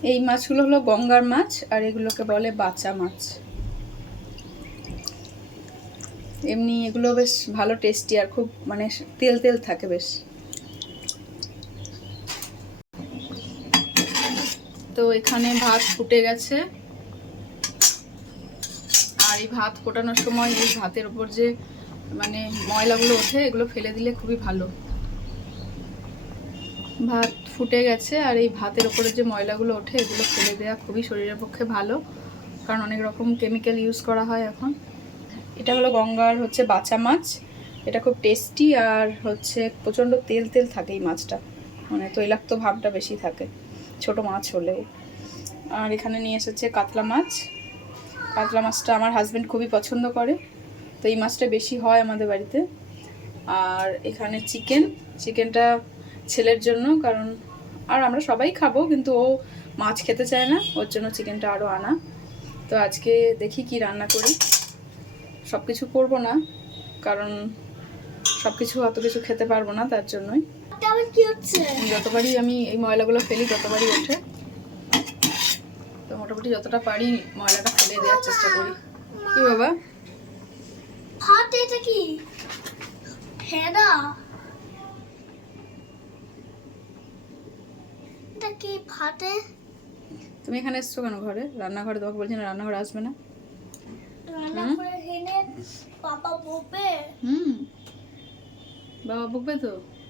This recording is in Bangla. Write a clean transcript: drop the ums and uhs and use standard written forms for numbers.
এই মাছগুলো হলো গঙ্গার মাছ, আর এগুলোকে বলে বাচা মাছ। এমনি এগুলো বেশ ভালো টেস্টি, আর খুব মানে তেল তেল থাকে বেশ। তো এখানে ভাত ফুটে গেছে, আর এই ভাত ফোটানোর সময় এই ভাতের উপর যে মানে ময়লাগুলো ওঠে, এগুলো ফেলে দিলে খুবই ভালো। ভাত ফুটে গেছে, আর এই ভাতের ওপরে যে ময়লাগুলো ওঠে এগুলো ফেলে দেওয়া খুবই শরীরের পক্ষে ভালো, কারণ অনেক রকম কেমিক্যাল ইউজ করা হয় এখন। এটা হলো গঙ্গার হচ্ছে বাচা মাছ। এটা খুব টেস্টি, আর হচ্ছে প্রচণ্ড তেল তেল থাকে এই মাছটা, মানে তৈলাক্ত ভাবটা বেশি থাকে ছোট মাছ হলেও। আর এখানে নিয়ে এসেছে কাতলা মাছ। কাতলা মাছটা আমার হাজব্যান্ড খুবই পছন্দ করে, তো এই মাছটা বেশি হয় আমাদের বাড়িতে। আর এখানে চিকেনটা ছেলের জন্য, কারণ আর আমরা সবাই খাবো, কিন্তু ও মাছ খেতে চায় না, ওর জন্য চিকেনটা আরও আনা। তো আজকে দেখি কি রান্না করি। সব কিছু করবো না, কারণ সব কিছু অত কিছু খেতে পারবো না, তার জন্যই। যতবারই আমি এই ময়লাগুলো ফেলি ততবারই ওঠে, তো মোটামুটি যতটা পারি ময়লাটা ফেলে দেওয়ার চেষ্টা করি। কি বাবা? এটা কি হেডা? এটা কি ফাটে? তুমি এখানে এসছো কেন ঘরে? রান্নাঘরে তোমাকে বলছি না রান্নাঘরে আসবে না। রান্নাঘরে হেনে পাপা বকবে। বাবা বকবে তো।